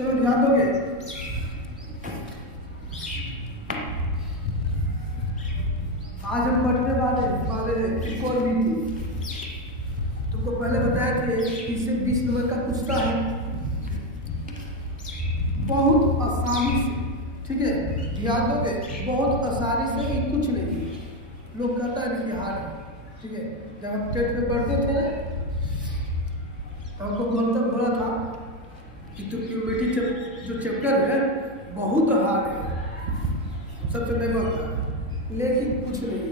चलो ध्यान दोगे। आज हम पढ़ने वाले त्रिकोणमिति। तुमको पहले बताया कि 30 से 20 नंबर का पूछता है, बहुत आसानी से, ठीक है, ध्यान दोगे, बहुत आसानी से ही कुछ नहीं। लोग कहता है कि हार है, ठीक है। जब हम टेट में पढ़ते थे हमको गौतम बोला था कि त्रिकोणमिति जो चैप्टर है बहुत हार्ड है, सबसे नहीं बोलता, लेकिन कुछ नहीं है।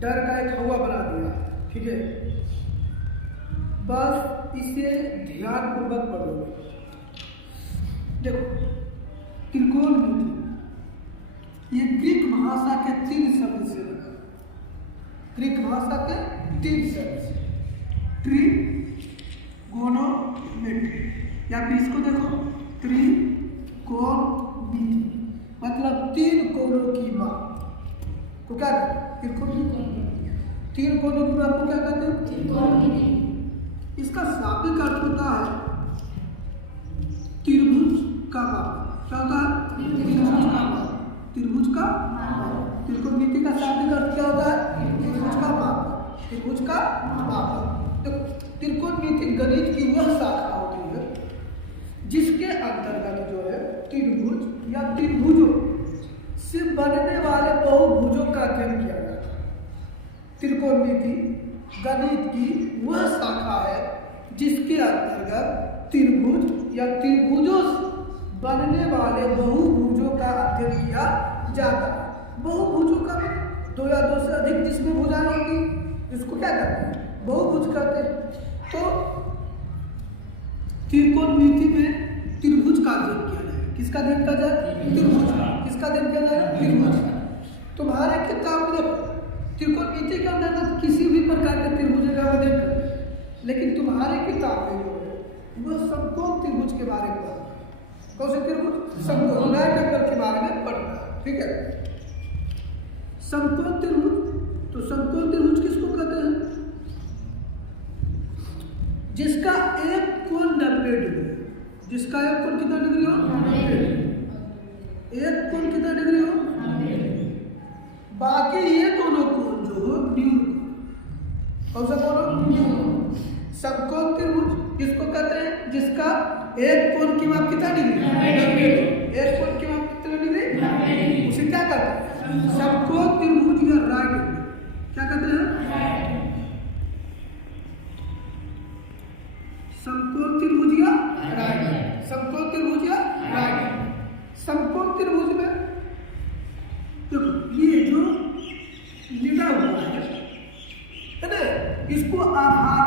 डर का एक हवा बना दिया, ठीक है। बस इसे ध्यानपूर्वक पढ़ो। देखो, त्रिकोणमिति ये ग्रीक भाषा के 3 शब्द से बना। ग्रीक भाषा के 3 शब्द से, त्रिकोणमिति, या फिर इसको देखो त्रिकोणमिति मतलब 3 कोणों की माप को क्या कहते हैं? त्रिकोणमिति। 3 कोणों की माप को क्या कहते हैं? त्रिकोणमिति। इसका शाब्दिक अर्थ होता है त्रिभुज का माप। क्या होता है? त्रिभुज का माप। त्रिभुज का माप। त्रिकोणमिति का शाब्दिक अर्थ क्या होता है? त्रिभुज का माप। त्रिभुज का माप। तो त्रिकोणमिति गणित की वह शाखा होती है जिसके अंतर्गत जो है त्रिभुज या त्रिभुजों से बनने वाले बहुभुजों का अध्ययन किया जाता है। त्रिकोणमिति गणित की वह शाखा है जिसके अंतर्गत त्रिभुज या त्रिभुजों से बनने वाले बहुभुजों का अध्ययन किया जाता है। बहुभुजों का 2 या 2 से अधिक जिसमें भुजाएं होती, इसको क्या कहते हैं? बहुभुज कहते हैं। तो त्रिकोणमिति में त्रिभुज का अध्ययन किया जाए। किसका अध्ययन किया जाए? त्रिभुज। किसका अध्ययन किया जाए? त्रिभुज। तुम्हारे किताब में त्रिकोणमिति के अंतर्गत किसी भी प्रकार के त्रिभुज का अध्ययन करते हैं, लेकिन तुम्हारे किताब में जो है वह समकोण त्रिभुज के बारे में पढ़ता है। कौन से त्रिभुज? समकोण, राइट एंगल के बारे में पढ़ता है, ठीक है। समकोण त्रिभुज, तो समकोण त्रिभुज किसको कहते हैं? जिसका एक कोण 90 डिग्री, जिसका एक कोण कितना डिग्री हो? 90। एक कोण कितना डिग्री हो? 90। बाकी ये दोनों कोण जो हो न्यून। कौन सा कोण हो? न्यून। समकोण त्रिभुज किसको कहते हैं? जिसका एक कोण की माप कितना डिग्री? 90। एक कोण की माप कितना डिग्री? 90। उसे क्या कहते हैं? समकोण त्रिभुज या राइट एंगल। क्या कहते हैं? समकोण त्रिभुज या राइट एंगल। समकोण त्रिभुज या राइट एंगल। समकोण त्रिभुज में देखो ये जो लिखा हुआ है ना, इसको आधार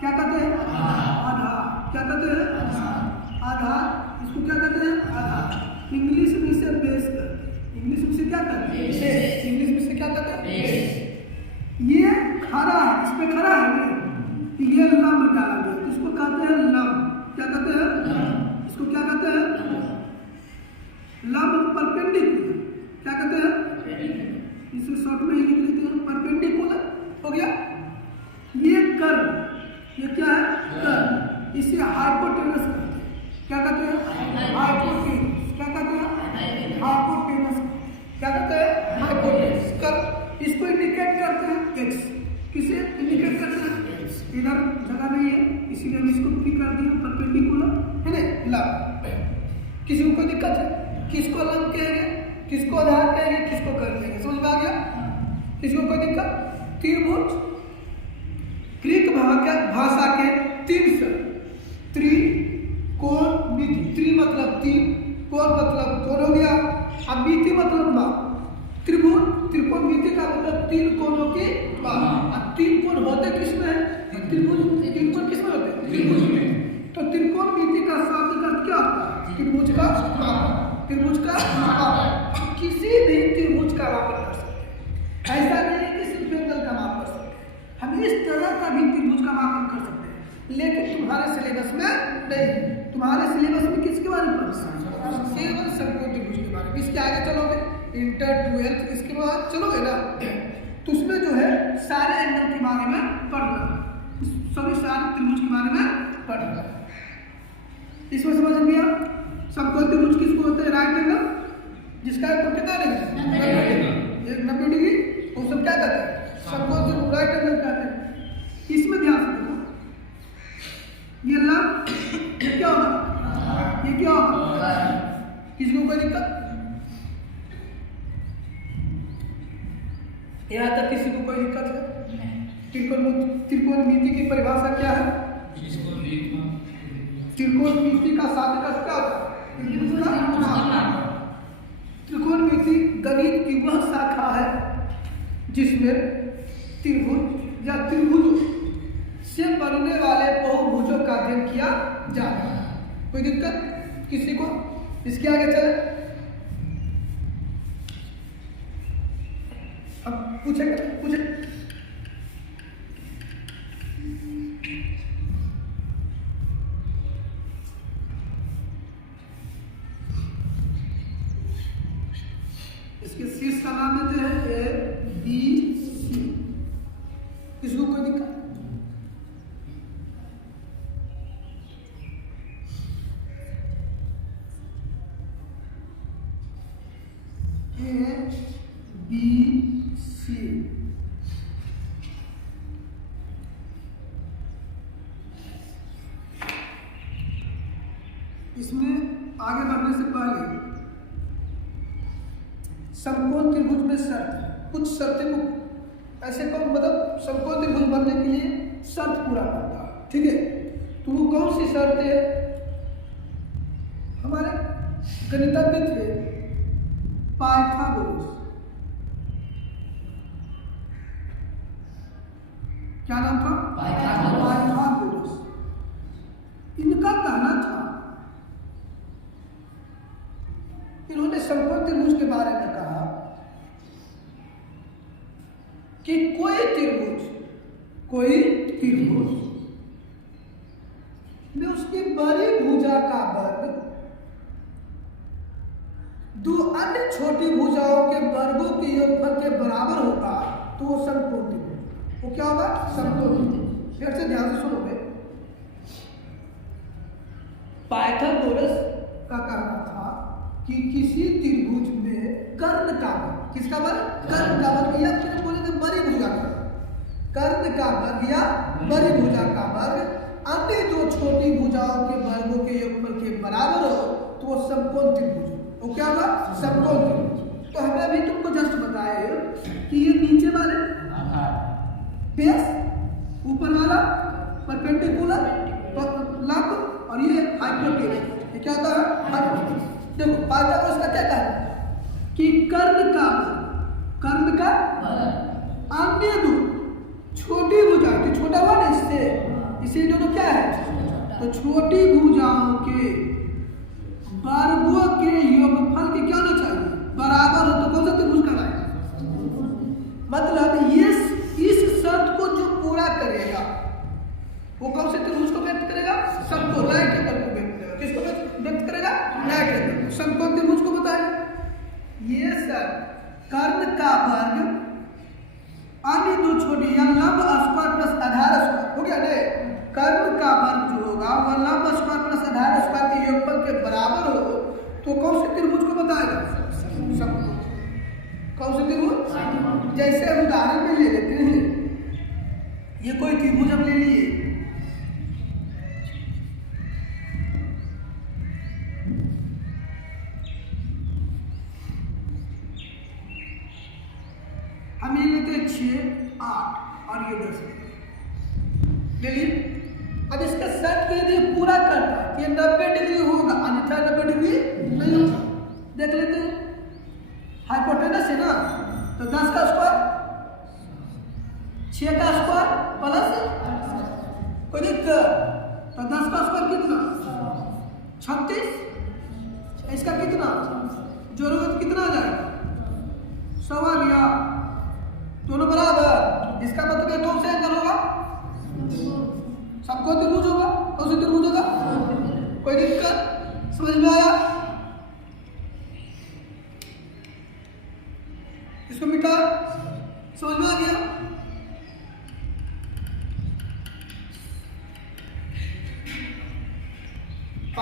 क्या कहते हैं? आधार। क्या कहते हैं? आधार। इसको क्या कहते हैं? आधार। इंग्लिश में इसे बेस कहते हैं। इंग्लिश में इसे क्या कहते हैं? बेस। इंग्लिश में इसे क्या कहते हैं? बेस। ये खड़ा है, इस पे खड़ा है ना, ये लंब डाला गया, इसको कहते हैं लंब। क्या कहते हैं? इसको क्या कहते हैं? लंब। परपेंडिकुलर क्या कहते हैं? इसे शॉर्ट में ही लिख लेते हैं, परपेंडिकुलर हो गया। ये कर्व, ये क्या है? कर्व। इसे हाइपोटेनस कहते हैं। क्या कहते हैं? हाइपोटेनस। क्या कहते हैं? हाइपोटेनस। क्या कहते हैं? हाइपोटेनस। कर्व इसको इंडिकेट करते हैं एक्स। किसे इंडिकेट करते हैं? इधर जगह नहीं है इसीलिए हम इसको भी कर दिया परपेंडिकुलर, है ना, लंब। किसी को कोई दिक्कत है? किसको लंब कहेंगे, किसको आधार कहेंगे, किसको कर्व कहेंगे? समझ में आ गया? किसी को कोई दिक्कत? त्रिभुज ग्रीक भाषा के 3 शब्द त्रिकोणमिति। त्रि मतलब 3, कोण मतलब कोण हो गया, अब मिति मतलब माप। त्रिभुज त्रिकोणमिति का मतलब 3 कोणों की माप। अब 3 कोण होते किसमें है? त्रिभुज। 3 कोण किसमें होते हैं? त्रिभुज में। तो त्रिकोणमिति का शाब्दिक अर्थ क्या होता है? त्रिभुज का माप। त्रिभुज का माप। किसी भी त्रिभुज का माप कर सकते हैं, ऐसा नहीं है कि सिर्फ एंगल का माप कर सकते हैं। हम इस तरह का भी त्रिभुज का मापन कर सकते हैं, लेकिन तुम्हारे सिलेबस में नहीं। तुम्हारे सिलेबस में किसके बारे में पढ़ना? केवल समकोण त्रिभुज के बारे में। इसके आगे चलोगे इंटर 12th, इसके बाद चलोगे ना, तो उसमें जो है सारे एंगल के बारे में पढ़ना, सभी सारे त्रिभुज के बारे में पढ़ना। इसमें समझ गया समकोण त्रिभुज किसको होता है? राइट एंगल जिसका कोण कितना डिग्री? 90 डिग्री। वो सब क्या कहते हैं? समकोण त्रिभुज, राइट एंगल कहते हैं। इसमें ध्यान से देखो, ये लंब क्या होगा? ये क्या होगा? किसी को कोई दिक्कत? यहाँ तक किसी को कोई दिक्कत है? त्रिकोणमिति की परिभाषा क्या है? त्रिकोणमिति का सार्थक क्या होता है? त्रिकोणमिति गणित की वह शाखा है जिसमें त्रिभुज या त्रिभुज से बनने वाले बहुभुजों का अध्ययन किया जाता है। कोई दिक्कत किसी को? इसके आगे चले, अब पूछे इसके शीर्ष का नाम देते हैं ए बी सी। किसको कोई दिक्कत? A B C. इसमें आगे बढ़ने से पहले समकोण त्रिभुज में शर्त, कुछ शर्तें को ऐसे कौन मतलब समकोण त्रिभुज बनने के लिए शर्त पूरा करता है, ठीक है? तो वो कौन सी शर्त है? हमारे गणितज्ञ थे पाइथागोरस। क्या नाम था? पाइथागोरस। इनका कहना था, इन्होंने समकोण त्रिभुज के बारे में कहा कि कोई त्रिभुज में उसकी बड़ी भुजा का वर्ग दो अन्य छोटी भुजाओं के वर्गों के योगफल के बराबर होगा तो वो समकोण त्रिभुज। वो क्या होगा? समकोण त्रिभुज। फिर से ध्यान से सुनोगे, पाइथागोरस का कहना था कि किसी त्रिभुज में कर्ण का वर्ग, किसका वर्ग? कर्ण का वर्ग, या फिर बोलेंगे बड़ी भुजा का, कर्ण का वर्ग या बड़ी भुजा का वर्ग अन्य दो छोटी भुजाओं के वर्गों के योगफल के बराबर हो तो वो समकोण त्रिभुज। वो क्या होगा? समकोण त्रिभुज। तो हमें अभी तुमको जस्ट बताए कि ये नीचे वाले बेस, ऊपर वाला परपेंडिकुलर लंब और ये हाइपोटेनस। ये क्या होता है? हाइपोटेनस। देखो पाइथागोरस का क्या कहना है कि कर्ण का अन्य दो छोटी भुजा, तो छोटा हुआ ना इससे दोनों क्या है? तो छोटी भुजाओं के वर्गों के योगफल के क्या होना चाहिए? बराबर हो। तो कौन सा त्रिभुज कहलाएगा? मतलब ये इस शर्त को जो पूरा करेगा वो कौन से त्रिभुज को व्यक्त करेगा? समकोण, राइट एंगल को व्यक्त करेगा। किसको व्यक्त करेगा? Right angle. समकोण त्रिभुज को बताएगा। ये सर कर्ण का वर्ग अन्य दो छोटी या लंब स्क्वायर प्लस आधार स्क्वायर हो गया ने? कर्ण का वर्ग जो होगा वह लंब स्क्वायर प्लस आधार स्क्वायर के योगफल के बराबर हो तो कौन से त्रिभुज को बताएगा? समकोण। कौन से त्रिभुज? जैसे हम उदाहरण में ले लेते हैं, ये कोई त्रिभुज हम ले लिए, हम ये लेते हैं 6, 8 और ये 10 ले लिए। अब इसका शर्त को यदि पूरा करता है कि 90 डिग्री होगा, अन्यथा 90 डिग्री नहीं होगा। देख लेते हैं, हाइपोटेनस है ना, तो 10 का स्क्वायर 6 का स्क्वायर प्लस कोई दिक्कत, तो 10 का स्क्वायर कितना? 36। इसका कितना जोड़ोगे तो कितना आ जाएगा? 100 आ गया। दोनों बराबर। इसका मतलब ये कौन सा एंगल होगा? समकोण त्रिभुज होगा। कौन सा त्रिभुज होगा? कोई दिक्कत? समझ में आया? इसको मिटा, समझ में आ गया?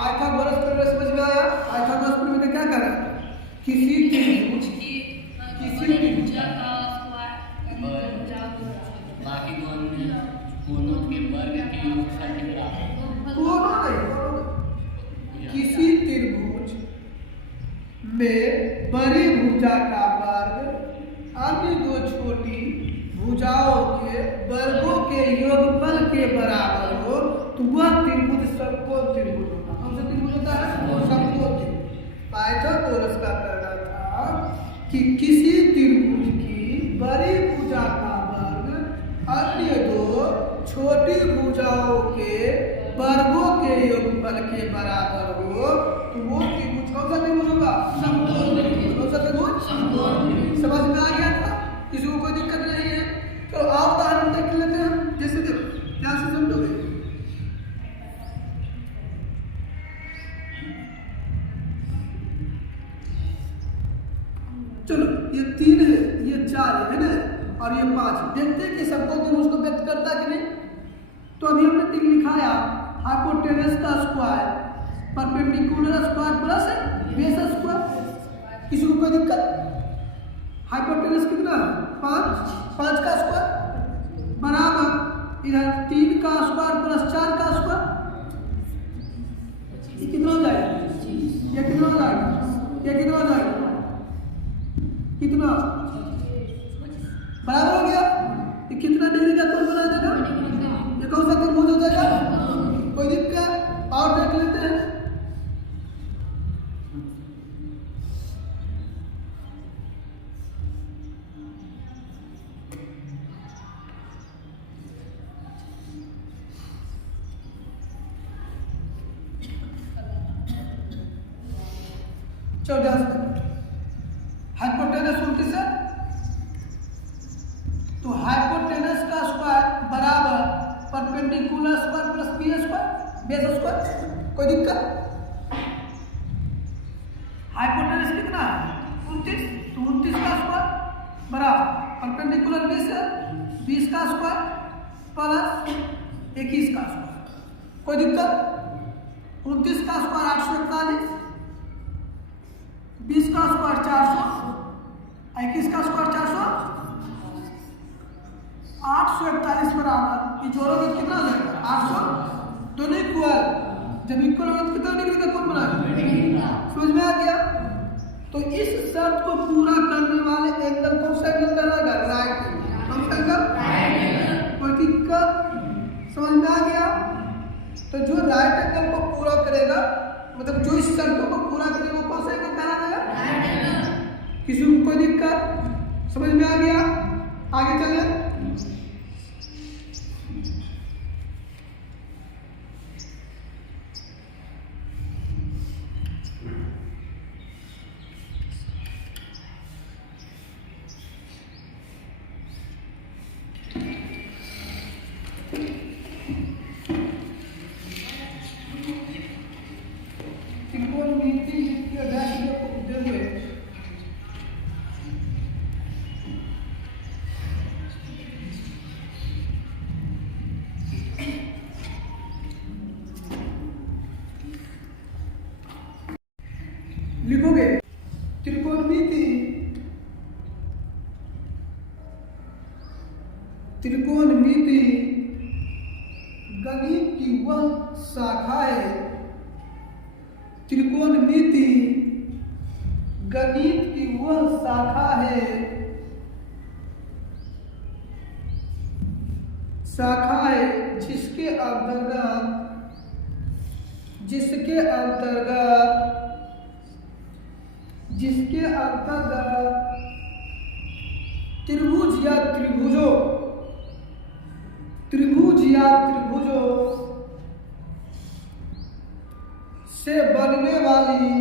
पाइथागोरस प्रमेय समझ में आया? पाइथागोरस प्रमेय में क्या कर रहा है? किसी त्रिभुज की भुजा का बाकी कोनों के वर्ग के योगफल के बराबर। कोनों नहीं, किसी त्रिभुज में बड़ी भुजा का वर्ग अन्य दो छोटी भुजाओं के वर्गों के योगफल के बराबर हो तो वह त्रिभुज समकोण त्रिभुज होता है। कौन सा त्रिभुज होता है? समकोण त्रिभुज। पाइथागोरस का कहना था कि किसी त्रिभुज की बड़ी भुजा का वर्ग अन्य दो छोटी भुजाओं के वर्गों के योगफल के बराबर हो तो वो त्रिभुज कौन सा त्रिभुज होगा? समकोण त्रिभुज। कौन सा त्रिभुज? समकोण त्रिभुज। समझ में आ गया था? किसी को कोई दिक्कत नहीं है? तो आप उदाहरण देख लेते हैं। जैसे देखो क्या से समझोगे? चलो ये 3 है, ये 4 है ना, और ये 5 है। देखते हैं कि सबको त्रिभुज को व्यक्त करता कि नहीं। तो अभी हमने तीन लिखाया, हाइपोटेनस का square perpendicular square plus base square. किसी को कोई दिक्कत? हाइपोटेनस कितना है? 5 का स्क्वायर बराबर इधर 3 का स्क्वायर प्लस 4 का स्क्वायर। ये कितना हो जाएगा? ये कितना हो जाएगा? ये कितना हो जाएगा? कितना बराबर हो गया? ये कितना डिग्री का कोण बना देगा? ये कौन सा त्रिभुज हो जाएगा? कोई दिक्कत? और देख लेते हैं। चलो ध्यान से हाइपोटेनस 29 है, तो हाइपोटेनस का स्क्वायर बराबर perpendicular square plus B square base square. कोई दिक्कत? हाइपोटेनस कितना है? 29, तो 29 का स्क्वायर बराबर परपेंडिकुलर बेस 20 का स्क्वायर प्लस 21 का स्क्वायर। कोई दिक्कत? 29 का स्क्वायर 841, 20 का स्क्वायर 400, 21 का स्क्वायर 400, 841 बराबर ये जोड़ोगे कितना हो जाएगा? 800। दोनों इक्वल, जब इक्वल होगा तो कितना डिग्री का कोण बनाएगा? समझ में आ गया? तो इस शर्त को पूरा करने वाले एंगल कौन सा एंगल कहलाएगा? Right angle. कौन सा एंगल? Right angle. कोई दिक्कत? समझ में आ गया? तो जो राइट एंगल को पूरा करेगा, मतलब जो इस शर्तों को पूरा करेगा वो कौन सा एंगल कहलाएगा? Right angle. किसी को कोई दिक्कत? समझ में आ गया? आगे चले। त्रिकोणमिति के राशियों को दे हुए लिखोगे त्रिकोणमिति गणित की वह शाखा है। त्रिकोणमिति गणित की वह शाखा है जिसके अंतर्गत त्रिभुज या त्रिभुजों से बनने वाली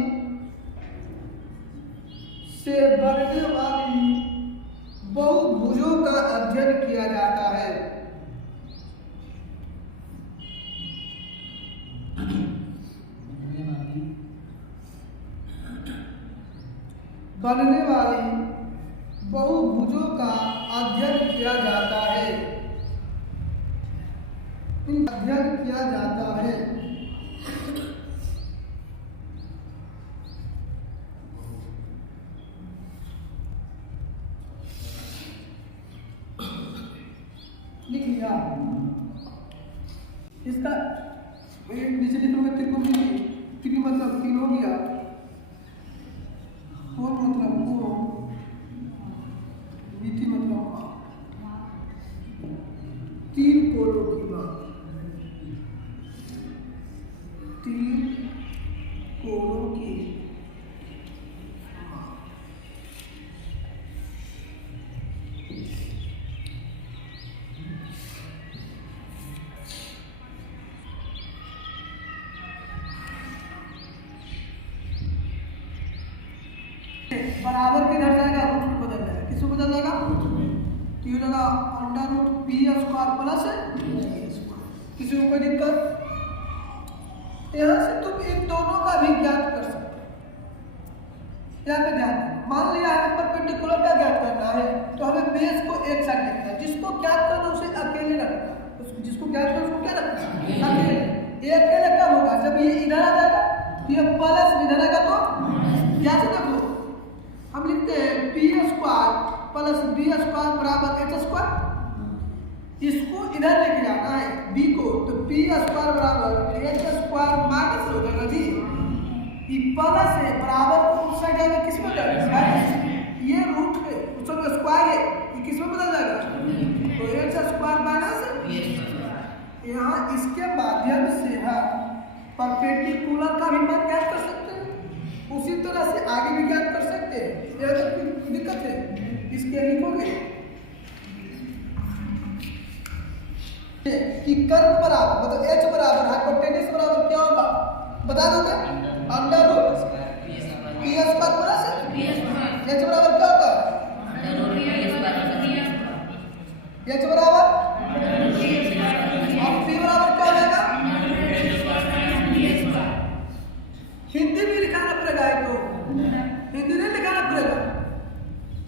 बहुभुजों का अध्ययन किया जाता है। बनने वाली बहुभुजों का अध्ययन किया जाता है। लिख लिया। इसका नीचे लिखोगे त्रिकोणमिति, त्रि मतलब 3 हो गया, कोण मतलब कोण, मिति मतलब 3 कोणों की बात, 3 कोणों की बराबर किधर जाएगा, रूट में बदल जाएगा। किसको बदल जाएगा? तो ये लगा under root P square plus किसी को कोई दिक्कत? यहाँ से तुम इन दोनों का भी ज्ञात कर सकते हो। यहाँ पे ध्यान, मान लिया हमें परपेंडिकुलर का ज्ञात करना है तो हमें बेस को एक साइड लिखना है। जिसको ज्ञात करना उसे अकेले रखना है, जिसको ज्ञात करना उसको क्या रखना है? अकेले। ये अकेले कब होगा? जब ये इधर आ जाएगा, ये प्लस इधर आएगा तो क्या से देखो हम लिखते हैं P square plus B square बराबर एच स्क्वायर। इसको इधर लेके जाना है बी को, तो पी स्क्वायर बराबर एच स्क्वायर माइनस हो जाएगा जी। ये प्लस है बराबर को उस साइड जाएगा, किस में जाएगा? ये रूट है उसका स्क्वायर है, ये किस में बदल जाएगा? तो एच स्क्वायर माइनस यहाँ इसके माध्यम से हम परपेंडिकुलर का भी मान ज्ञात कर सकते हैं, उसी तरह से आगे भी ज्ञात कर सकते हैं। यह कोई दिक्कत है? इसके लिखोगे कि कर्व बराबर मतलब एच बराबर हाइपोटेनस बराबर क्या होगा बता दोगे? Under root P square plus H बराबर क्या होगा? एच बराबर और पी बराबर क्या हो जाएगा? हिंदी में लिखाना पड़ेगा, इसको हिंदी में लिखाना पड़ेगा।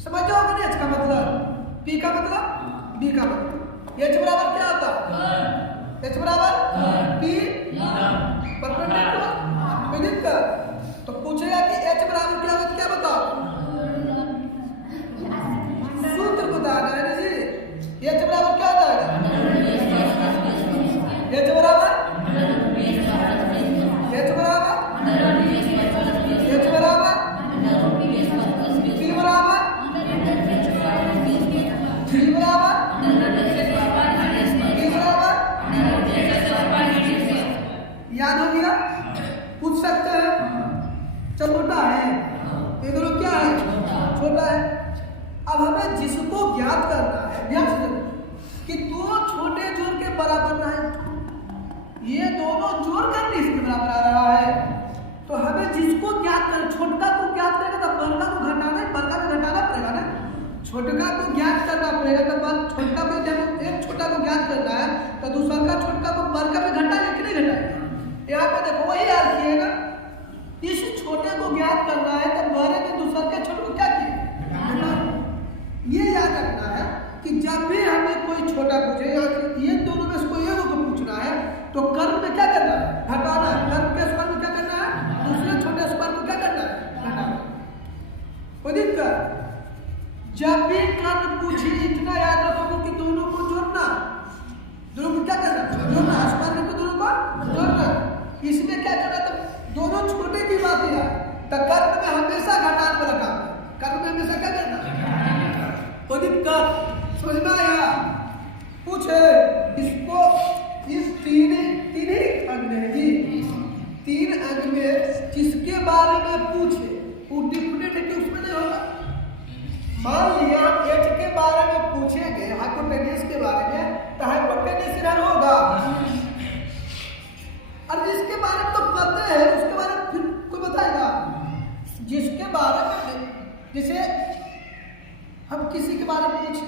समझ जाओगे ना? एच का मतलब, पी का मतलब, बी का मतलब। एच बराबर क्या होता है? एच बराबर पी परपेंडिकुलर विदित का। तो पूछेगा कि एच बराबर क्या होता है, क्या बताओ? सूत्र बताना है ना जी। एच बराबर क्या होता है? एच बराबर एच बराबर एच बराबर पी बराबर पी बराबर पी बराबर। याद हो गया? पूछ सकते हैं। छोटा है ये दोनों क्या है? छोटा है। अब हमें जिसको ज्ञात करना है, ध्यान से कि दो छोटे जोड़ के बराबर ना है, ये दोनों जोड़ करके इसके बराबर आ रहा है। तो हमें जिसको ज्ञात कर, छोटका को ज्ञात करेगा तो बड़का को घटाना है, बड़का को घटाना पड़ेगा ना। छोटका को ज्ञात करना पड़ेगा तो छोटका को जब एक छोटा को ज्ञात करना है तो दूसरा का छोटका को बड़का में घटाएंगे कि नहीं घटाएंगे? यहाँ पे देखो वही याद किएगा। इस छोटे को ज्ञात करना है तो बड़े में दूसरा के छोटे को क्या किए? ये याद रखना है कि जब भी हमें कोई छोटा पूछे या ये दोनों में से कोई एक को पूछना है तो कर्म में क्या करना है? घटाना है। कर्म के स्क्वायर में क्या करना है? दूसरे छोटे स्क्वायर को क्या करना है? घटाना। कोई दिक्कत? जब भी कर्म पूछे इतना याद रखोगे कि दोनों को जोड़ना, दोनों को क्या करना? जोड़ना। स्क्वायर में दोनों को जोड़ना। इसमें क्या करना? तो दोनों छोटे की बात है तो कर्म में हमेशा घटान पर रखा। कर्म में हमेशा क्या करना? कोई दिक्कत? समझ में आया? पूछे इसको इस तीन अंग में जी, 3 अंग में जिसके बारे में पूछे वो डिफरेंट है कि उसमें नहीं होगा। मान लिया एच के बारे में पूछेंगे, हाइपोटेनस के बारे में, तो हाइपोटेनस इधर होगा। और जिसके बारे में तो पता है उसके बारे में फिर कोई बताएगा। जिसके बारे में जैसे हम किसी के बारे में पूछे,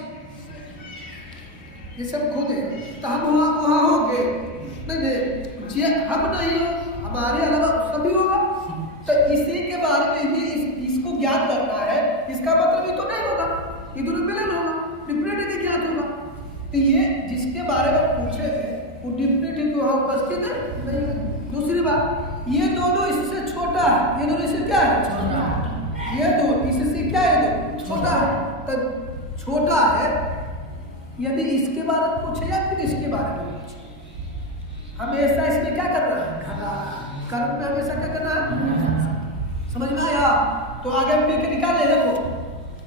जैसे हम खुद हैं तो हम वहाँ होंगे नहीं, हम नहीं हो, हमारे अलावा सभी होगा। तो इसी के बारे में ही इसको ज्ञात करना है। इसका मतलब ये तो नहीं होगा, ये दोनों मिलन होगा, डिफरेंट है कि ज्ञात होगा। तो ये जिसके बारे में पूछे थे वो डिफरेंट है कि वहाँ उपस्थित है नहीं। दूसरी बात, ये दोनों इससे छोटा है, ये दोनों इससे क्या है? छोटा। ये दो इससे क्या है? दो छोटा है। तो छोटा है यदि इसके बारे में पूछे या फिर इसके बारे में पूछे, हमेशा इसमें क्या करना है, घटाना। कर्म में हमेशा क्या करना है, समझ में आया। तो आगे हम लेके निकाले, देखो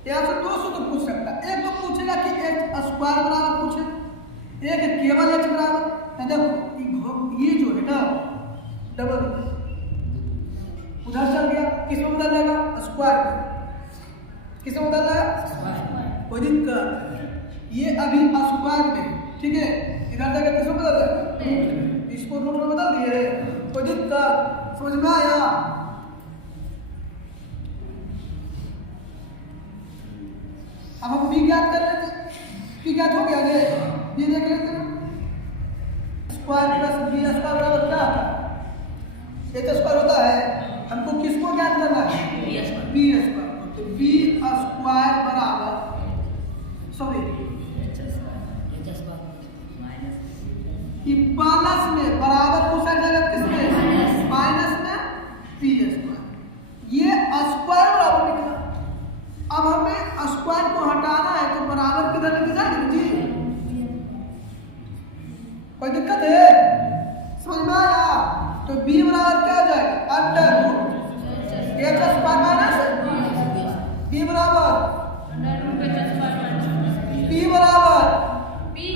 यहाँ से दो सूत्र पूछ सकता है। एक तो पूछेगा कि h स्क्वायर बराबर पूछे, एक केवल h बराबर। देखो ये जो है ना डबल उधर चल गया, किसमें बदल जाएगा, स्क्वायर में। किसमें बदल जाएगा, कोई दिक्कत, ये अभी स्क्वायर में, ठीक है, इधर जाकर किसमें बदल जाएगा, इसको रूट में बदल दिए, कोई दिक्कत, समझ में आया। अब हम बी ज्ञात कर लेते, बी ज्ञात हो गया, ये देख लेते हैं। स्क्वायर प्लस बी स्क्वायर बराबर क्या होता है, ये तो स्क्वायर होता है। हमको किसको ज्ञात करना है, बी स्क्वायर। तो बी स्क्वायर बराबर सॉरी प्लस में बराबर उस जगह किसमें, माइनस में बी स्क्वायर। ये स्क्वायर बराबर निकला। अब हमें स्क्वायर को हटाना है तो बराबर किधर लेके जाएंगे जी, कोई दिक्कत है, समझ में आया। तो b बराबर क्या हो जाएगा, under root h square minus b बराबर p बराबर p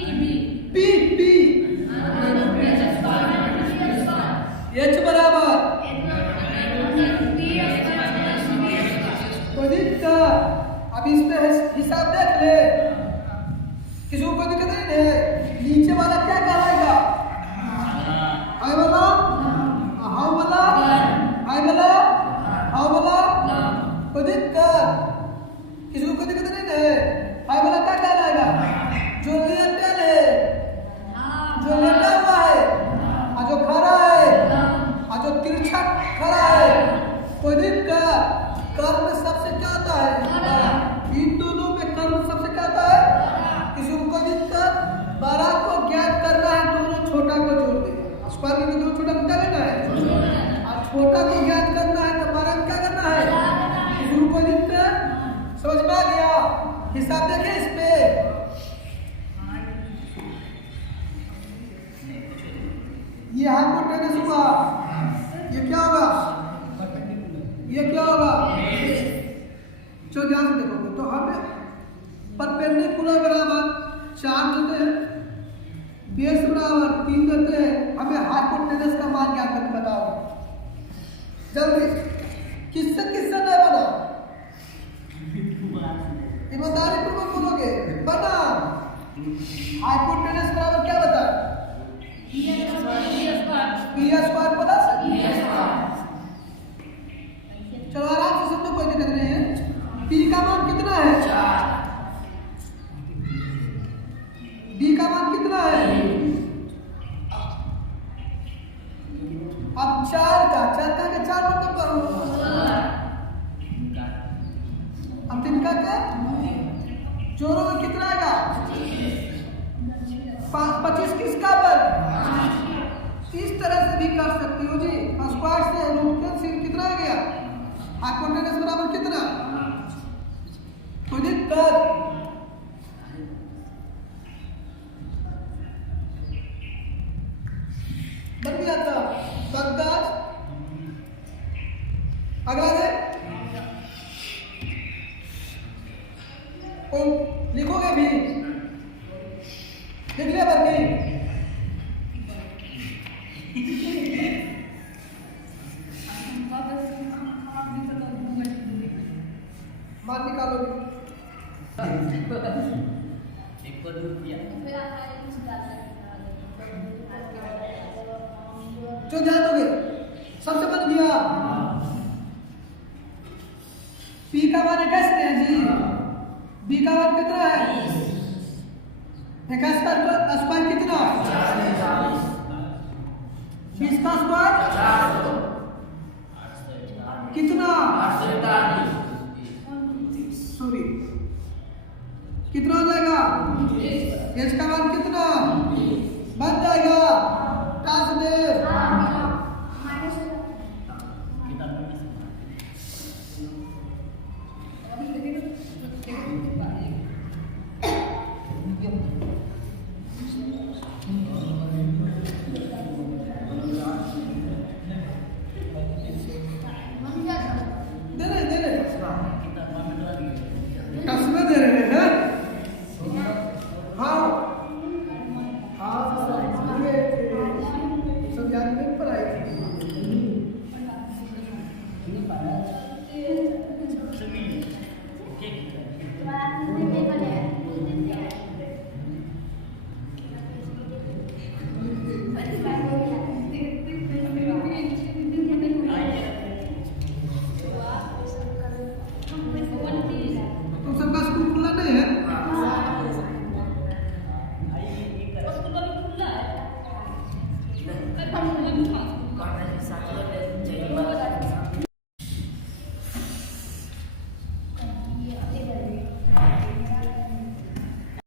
h बराबर कोई दिक्कत। अब इस पे हिसाब देख ले, किसी को कोई दिक्कत नहीं है। नीचे वाला क्या कहलाएगा, आई वाला, हाउ वाला, आई वाला, हाउ वाला, कोई दिक्कत, किसी को कोई दिक्कत नहीं है। आई वाला क्या कहलाएगा, जो लेटल है, जो लेटा हुआ है, और जो खड़ा है, और जो तिरछा खड़ा है, कोई दिक्कत। कर्म सबसे क्या होता है, इन दोनों में कर्म सबसे क्या होता है, किसी को कोई दिक्कत। बड़ा को ज्ञात करना है, दोनों छोटा को जोड़ देगा। स्क्वायर में दोनों छोटा को क्या लेना है, और छोटा को ज्ञात करना है तो बड़ा को क्या करना है, किसी को कोई दिक्कत, समझ में आ गया। हिसाब देखें इस पे, ये हाइपोटेनस हुआ, ये क्या होगा, ये क्या होगा, जो ध्यान से देखोगे तो हमें परपेंडिकुलर बराबर 4 देते हैं, बेस बराबर 3 देते हैं। हमें हाइपोटेनस का मान क्या करके बताओ जल्दी, किससे किससे नहीं बना, ईमानदारी पूर्वक बोलोगे, बना। हाइपोटेनस बराबर क्या बताया, बी स्क्वायर प्लस, चलो आराम से समझो, कोई दिक्कत नहीं है। पी का मान कितना है, 4, बी का मान कितना है, अब 4 का के 4 मतलब करो, अब 3 का क्या जोड़ो में कितना आएगा, 25 किसका पर, इस तरह से भी कर सकती हो जी। स्क्वायर से रूट कैंसिल कितना आ गया, हाइपोटेनस बराबर कितना, कोई दिक्कत। बन गया था बगदाद। अगला है लिखोगे भी, लिख लिया बल्कि मान निकालो, जो ध्यान दोगे सबसे बन गया। पी का मान 21 है जी, बी का मान कितना है, 21 का स्क्वायर कितना, 20 का स्क्वायर कितना, सॉरी कितना हो जाएगा, एच का मान कितना बन जाएगा,